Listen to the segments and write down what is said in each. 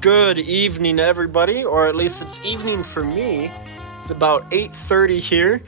Good evening, everybody, or at least it's evening for me. It's about 8:30 here.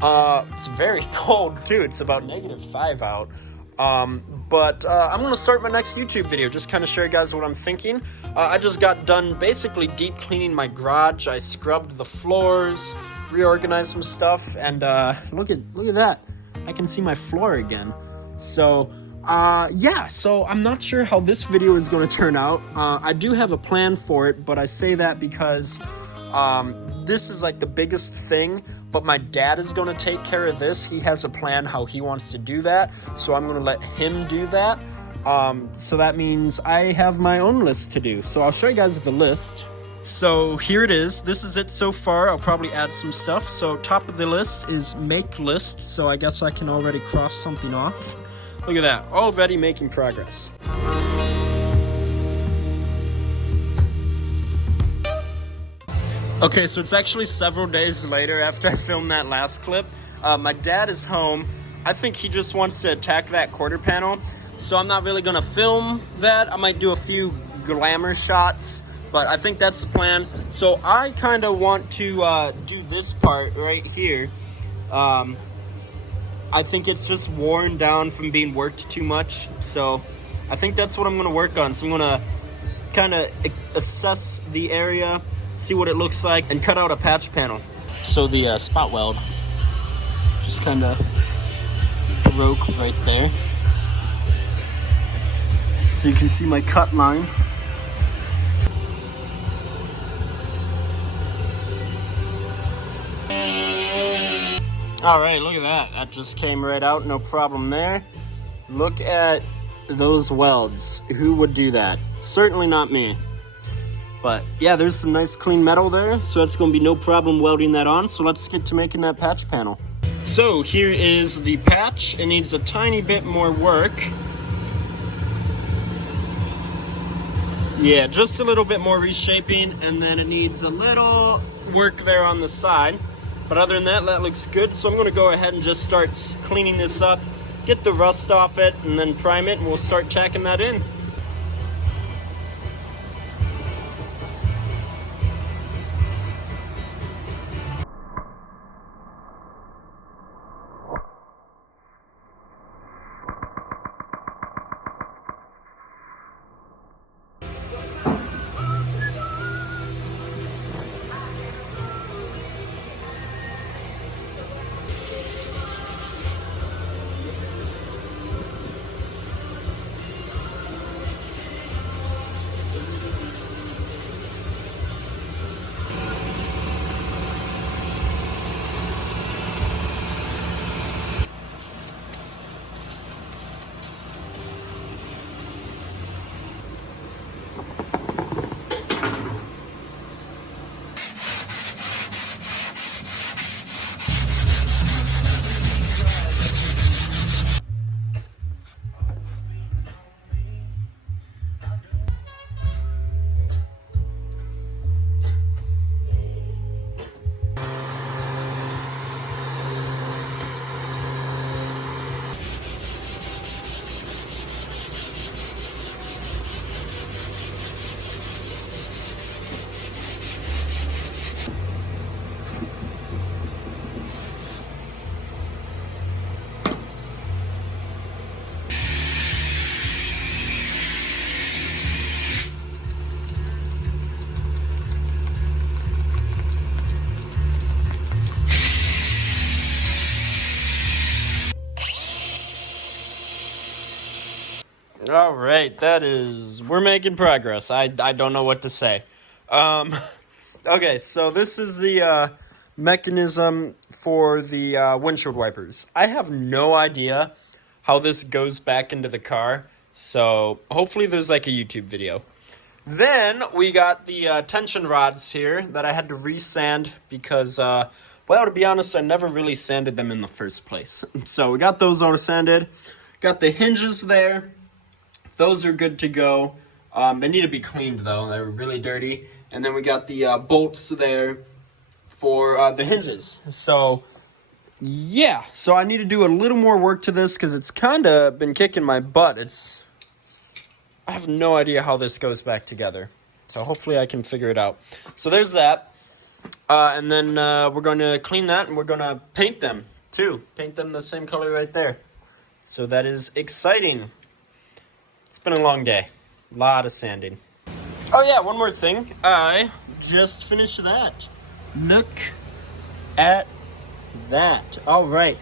It's very cold too. It's about -5 out. But I'm gonna start my next YouTube video, just kind of show you guys what I'm thinking. I just got done basically deep cleaning my garage. I scrubbed the floors, reorganized some stuff, and look at that. I can see my floor again. So yeah, so I'm not sure how this video is going to turn out. I do have a plan for it, but I say that because this is like the biggest thing, but my dad is going to take care of this. He has a plan how he wants to do that, so I'm going to let him do that. So that means I have my own list to do. So I'll show you guys the list. So here it is. This is it so far. I'll probably add some stuff. So top of the list is make list. So I guess I can already cross something off. Look at that, already making progress. Okay, so it's actually several days later after I filmed that last clip. My dad is home. I think he just wants to attack that quarter panel. So I'm not really gonna film that. I might do a few glamour shots, but I think that's the plan. So I kind of want to do this part right here. I think it's just worn down from being worked too much. So I think that's what I'm going to work on. So I'm going to kind of assess the area, see what it looks like, and cut out a patch panel. So the spot weld just kind of broke right there. So you can see my cut line. All right, look at that. That just came right out, no problem there. Look at those welds. Who would do that? Certainly not me. But yeah, there's some nice clean metal there, so that's gonna be no problem welding that on. So let's get to making that patch panel. So here is the patch. It needs a tiny bit more work. Yeah, just a little bit more reshaping, and then it needs a little work there on the side. But other than that, that looks good. So I'm going to go ahead and just start cleaning this up, get the rust off it, and then prime it, and we'll start tacking that in. All right, we're making progress. I don't know what to say. Okay, so this is the mechanism for the windshield wipers. I have no idea how this goes back into the car, so hopefully there's like a YouTube video. Then we got the tension rods here that I had to resand because, well, to be honest, I never really sanded them in the first place. So we got those auto sanded. Got the hinges there. Those are good to go. They need to be cleaned though. They're really dirty. And then we got the bolts there for the hinges. So yeah, so I need to do a little more work to this because it's kind of been kicking my butt. I have no idea how this goes back together. So hopefully I can figure it out. So there's that. And then we're going to clean that and we're going to paint them too. Paint them the same color right there. So that is exciting. It's been a long day. A lot of sanding. Oh yeah, one more thing. I just finished that. Look at that. All right.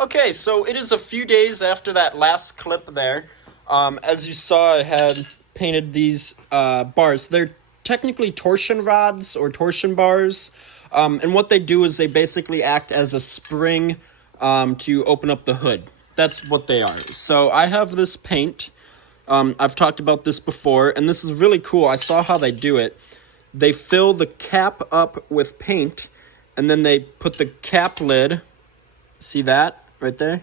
Okay, so it is a few days after that last clip there. As you saw, I had painted these bars. They're technically torsion rods or torsion bars. And what they do is they basically act as a spring to open up the hood. That's what they are. So I have this paint. I've talked about this before, and this is really cool. I saw how they do it. They fill the cap up with paint, and then they put the cap lid, see that? Right there,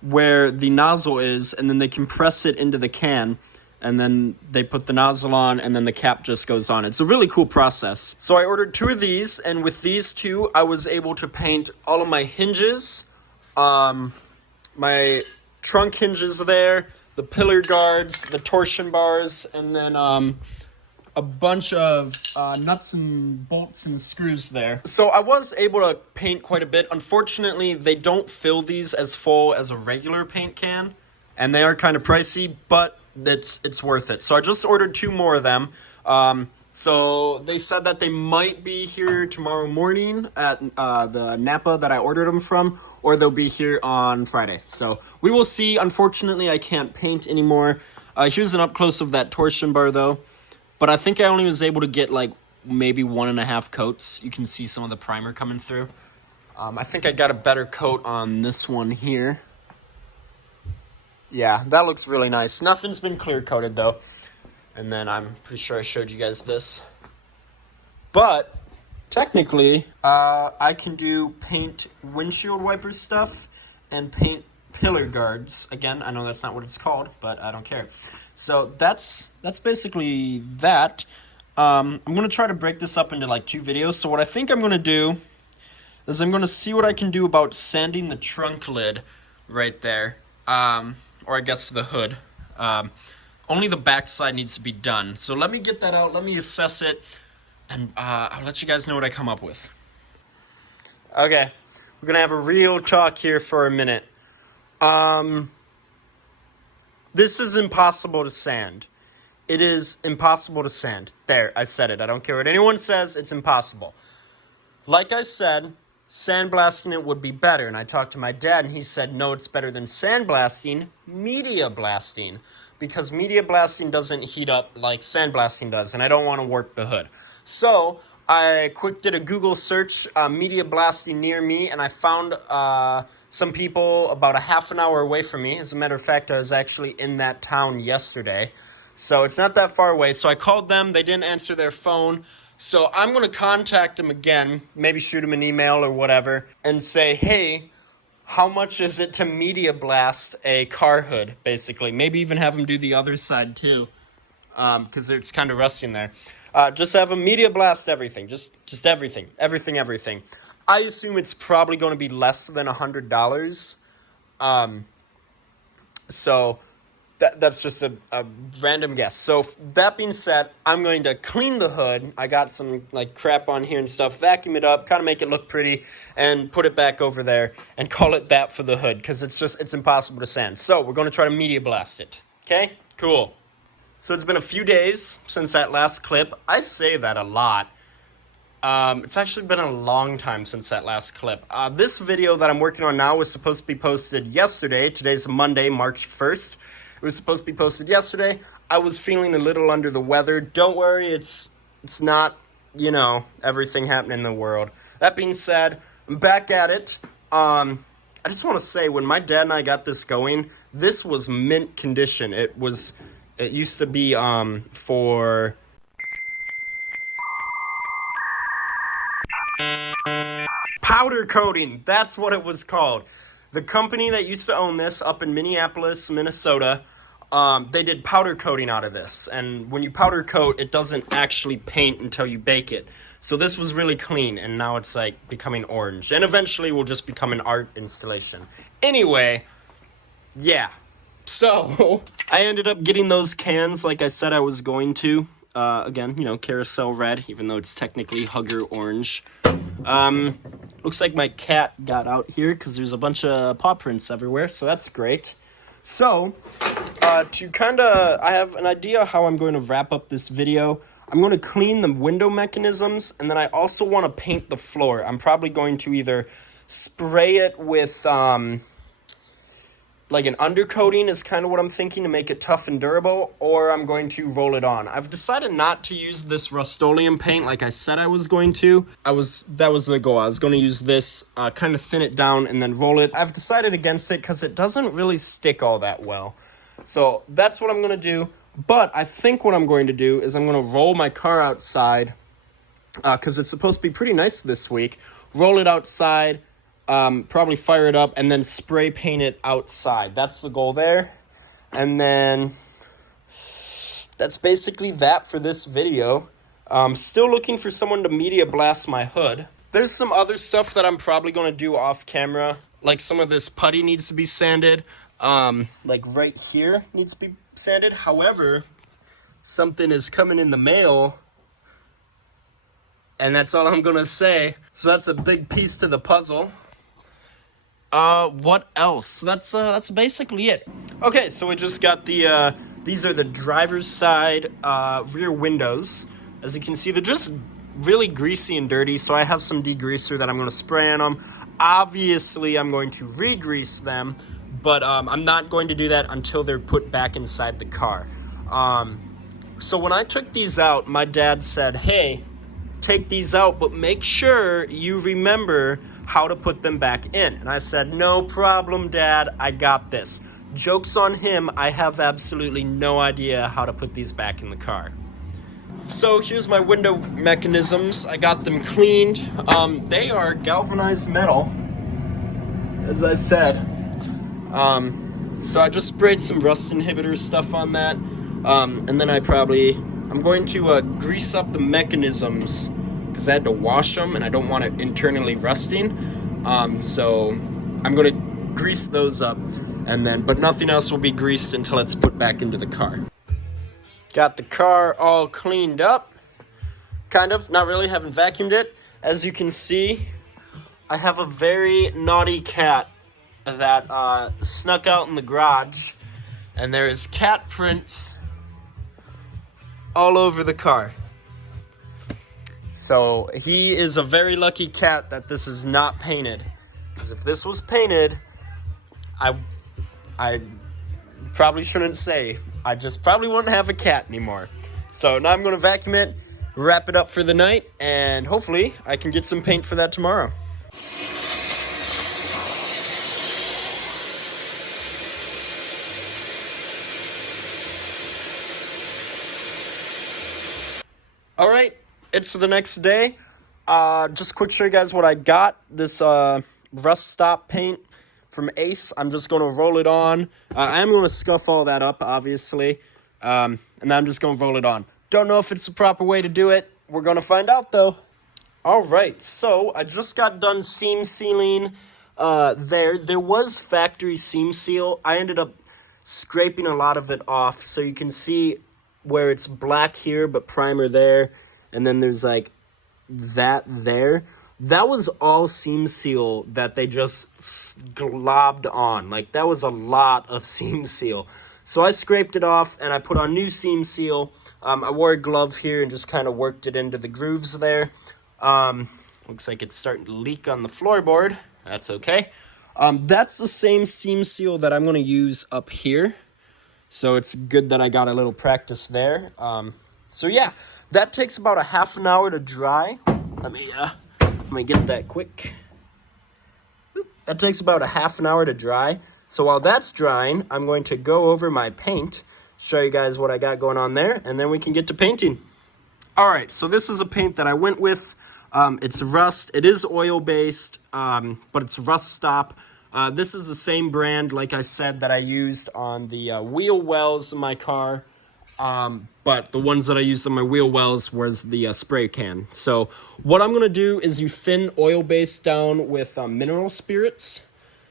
where the nozzle is, and then they compress it into the can, and then they put the nozzle on, and then the cap just goes on. It's a really cool process. So I ordered 2 of these, and with these 2, I was able to paint all of my hinges, my trunk hinges there, the pillar guards, the torsion bars, and then a bunch of nuts and bolts and screws there. So I was able to paint quite a bit. Unfortunately, they don't fill these as full as a regular paint can, and they are kind of pricey, but it's worth it. So I just ordered 2 more of them. So they said that they might be here tomorrow morning at the Napa that I ordered them from, or they'll be here on Friday. So we will see. Unfortunately, I can't paint anymore. Here's an up close of that torsion bar though. But I think I only was able to get like maybe 1.5 coats. You can see some of the primer coming through. I think I got a better coat on this one here. Yeah, that looks really nice. Nothing's been clear coated though. And then I'm pretty sure I showed you guys this. But technically, I can do paint windshield wiper stuff and paint pillar guards. Again, I know that's not what it's called, but I don't care. So that's basically that. I'm going to try to break this up into like 2 videos. So what I think I'm going to do is I'm going to see what I can do about sanding the trunk lid right there. Or I guess the hood. Only the back side needs to be done. So let me get that out. Let me assess it. And I'll let you guys know what I come up with. Okay. We're going to have a real talk here for a minute. This is impossible to sand. It is impossible to sand. There, I said it. I don't care what anyone says. It's impossible. Like I said, sandblasting it would be better. And I talked to my dad, and he said, no, it's better than sandblasting, media blasting. Because media blasting doesn't heat up like sandblasting does, and I don't want to warp the hood. So I quick did a Google search, media blasting near me, and I found some people about a half an hour away from me. As a matter of fact, I was actually in that town yesterday. So it's not that far away. So I called them. They didn't answer their phone. So I'm going to contact them again, maybe shoot them an email or whatever, and say, hey, how much is it to media blast a car hood, basically? Maybe even have them do the other side, too, because it's kind of rusty in there. Just have them media blast everything, just everything. I assume it's probably going to be less than $100. So that's just a random guess. So that being said, I'm going to clean the hood. I got some like crap on here and stuff. Vacuum it up, kind of make it look pretty, and put it back over there and call it that for the hood because it's impossible to sand. So we're going to try to media blast it. Okay, cool. So it's been a few days since that last clip. I say that a lot. It's actually been a long time since that last clip. This video that I'm working on now was supposed to be posted yesterday. Today's Monday, March 1st. It was supposed to be posted yesterday. I was feeling a little under the weather. Don't worry, it's not, you know, everything happening in the world. That being said, I'm back at it. I just want to say, when my dad and I got this going, this was mint condition. It used to be for powder coating. That's what it was called. The company that used to own this up in Minneapolis, Minnesota, they did powder coating out of this. And when you powder coat, it doesn't actually paint until you bake it. So this was really clean, and now it's like becoming orange. And eventually will just become an art installation. Anyway, yeah. So I ended up getting those cans like I said I was going to. Again, you know, carousel red, even though it's technically hugger orange. Looks like my cat got out here because there's a bunch of paw prints everywhere, so that's great. So, I have an idea how I'm going to wrap up this video. I'm going to clean the window mechanisms, and then I also want to paint the floor. I'm probably going to either spray it with, like an undercoating is kind of what I'm thinking to make it tough and durable, or I'm going to roll it on. I've decided not to use this Rust-Oleum paint like I said I was going to. That was the goal. I was going to use this, kind of thin it down and then roll it. I've decided against it because it doesn't really stick all that well. So that's what I'm going to do. But I think what I'm going to do is I'm going to roll my car outside, because it's supposed to be pretty nice this week. Roll it outside. Probably fire it up and then spray paint it outside. That's the goal there. And then that's basically that for this video. Still looking for someone to media blast my hood. There's some other stuff that I'm probably going to do off camera. Like some of this putty needs to be sanded. Like right here needs to be sanded. However, something is coming in the mail. And that's all I'm going to say. So that's a big piece to the puzzle. What else? That's basically it. Okay, so we just got the, these are the driver's side, rear windows. As you can see, they're just really greasy and dirty, so I have some degreaser that I'm going to spray on them. Obviously, I'm going to re-grease them, but, I'm not going to do that until they're put back inside the car. So when I took these out, my dad said, hey, take these out, but make sure you remember how to put them back in. And I said, no problem, Dad, I got this. Joke's on him, I have absolutely no idea how to put these back in the car. So here's my window mechanisms. I got them cleaned. They are galvanized metal, as I said. So I just sprayed some rust inhibitor stuff on that. And then I'm going to grease up the mechanisms because I had to wash them and I don't want it internally rusting. So I'm going to grease those up, but nothing else will be greased until it's put back into the car. Got the car all cleaned up. Kind of, not really, haven't vacuumed it. As you can see, I have a very naughty cat that snuck out in the garage, and there is cat prints all over the car. So he is a very lucky cat that this is not painted, because if this was painted, I probably shouldn't say. I just probably wouldn't have a cat anymore. So now I'm going to vacuum it, wrap it up for the night, and hopefully I can get some paint for that tomorrow. All right. It's the next day. Just quick show you guys what I got. This rust stop paint from Ace. I'm just going to roll it on. I am going to scuff all that up, obviously. And then I'm just going to roll it on. Don't know if it's the proper way to do it. We're going to find out, though. All right, so I just got done seam sealing there. There was factory seam seal. I ended up scraping a lot of it off. So you can see where it's black here, but primer there. And then there's like that there. That was all seam seal that they just globbed on. Like that was a lot of seam seal. So I scraped it off and I put on new seam seal. I wore a glove here and just kind of worked it into the grooves there. Looks like it's starting to leak on the floorboard. That's okay. That's the same seam seal that I'm going to use up here. So it's good that I got a little practice there. So yeah, that takes about a half an hour to dry. Let me get that quick. That takes about a half an hour to dry. So while that's drying, I'm going to go over my paint, show you guys what I got going on there, and then we can get to painting. All right, so this is a paint that I went with. It's rust. It is oil-based, but it's rust stop. This is the same brand, like I said, that I used on the wheel wells in my car. But the ones that I used on my wheel wells was the spray can. So what I'm going to do is you thin oil-based down with mineral spirits.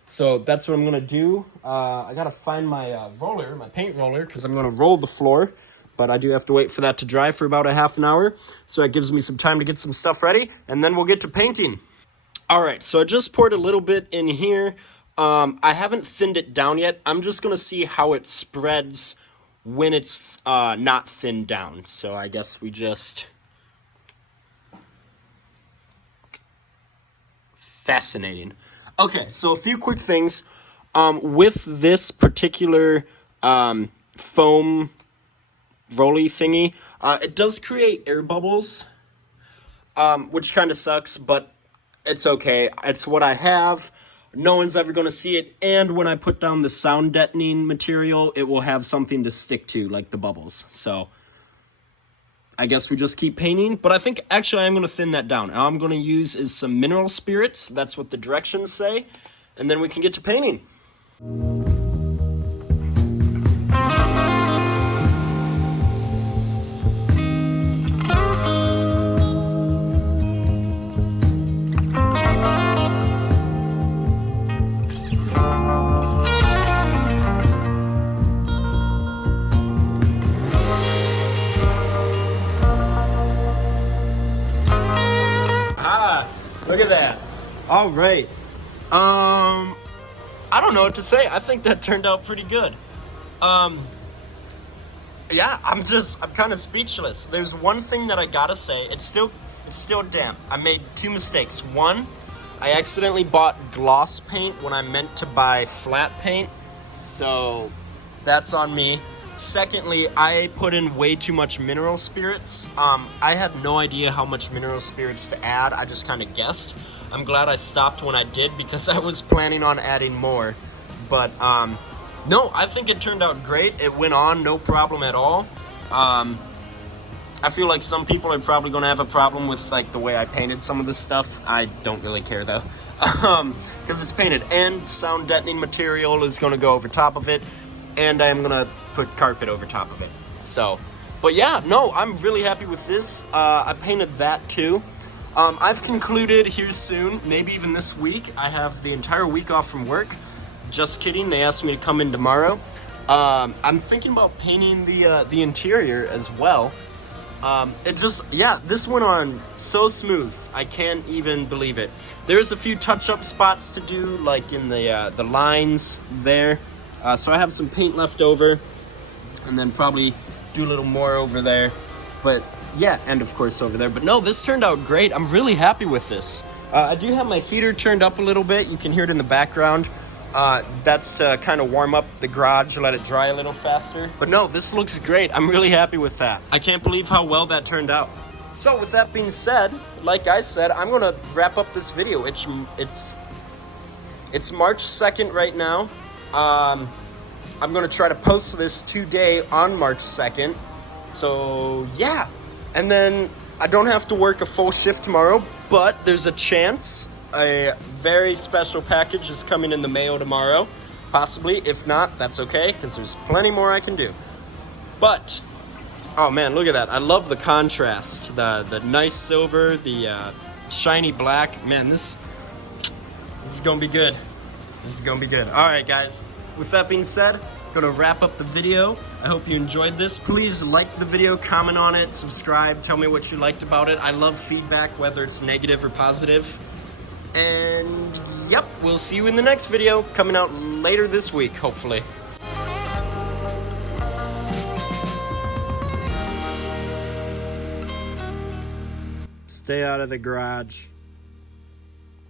So that's what I'm going to do. I got to find my roller, my paint roller, because I'm going to roll the floor. But I do have to wait for that to dry for about a half an hour. So that gives me some time to get some stuff ready, and then we'll get to painting. All right, so I just poured a little bit in here. I haven't thinned it down yet. I'm just going to see how it spreads when it's not thinned down. So I guess we just... Fascinating. Okay, so a few quick things. With this particular foam rolly thingy, it does create air bubbles, which kind of sucks, but it's okay. It's what I have. No one's ever going to see it, and when I put down the sound deadening material, it will have something to stick to, like the bubbles. So I guess we just keep painting, but I think actually I'm going to thin that down. All I'm going to use is some mineral spirits. That's what the directions say, and then we can get to painting. Look at that. All right. I don't know what to say. I think that turned out pretty good. Yeah, I'm kind of speechless. There's one thing that I gotta say. It's still damp. I made two mistakes. One, I accidentally bought gloss paint when I meant to buy flat paint. So that's on me. Secondly, I put in way too much mineral spirits. I had no idea how much mineral spirits to add. I just kind of guessed. I'm glad I stopped when I did because I was planning on adding more. But no, I think it turned out great. It went on, no problem at all. I feel like some people are probably going to have a problem with like the way I painted some of this stuff. I don't really care though, because it's painted, and sound deadening material is going to go over top of it, and I'm going to put carpet over top of it. So, but yeah, no, I'm really happy with this. I painted that too. I've concluded here soon, maybe even this week. I have the entire week off from work. Just kidding, they asked me to come in tomorrow. I'm thinking about painting the interior as well. This went on so smooth. I can't even believe it. There's a few touch-up spots to do, like in the lines there. So I have some paint left over, and then probably do a little more over there. But yeah, and of course over there. But no, this turned out great. I'm really happy with this. I do have my heater turned up a little bit. You can hear it in the background. That's to kind of warm up the garage, let it dry a little faster. But no, this looks great. I'm really happy with that. I can't believe how well that turned out. So with that being said, like I said, I'm gonna wrap up this video. It's March 2nd right now. I'm gonna try to post this today on March 2nd. So yeah, and then I don't have to work a full shift tomorrow, but there's a chance a very special package is coming in the mail tomorrow, possibly. If not, that's okay, because there's plenty more I can do. But oh man, look at that. I love the contrast, the nice silver, the shiny black. Man, this is gonna be good. This is gonna be good. All right, guys, with that being said, gonna wrap up the video. I hope you enjoyed this. Please like the video, comment on it, subscribe, tell me what you liked about it. I love feedback, whether it's negative or positive. And yep, we'll see you in the next video, coming out later this week, hopefully. Stay out of the garage.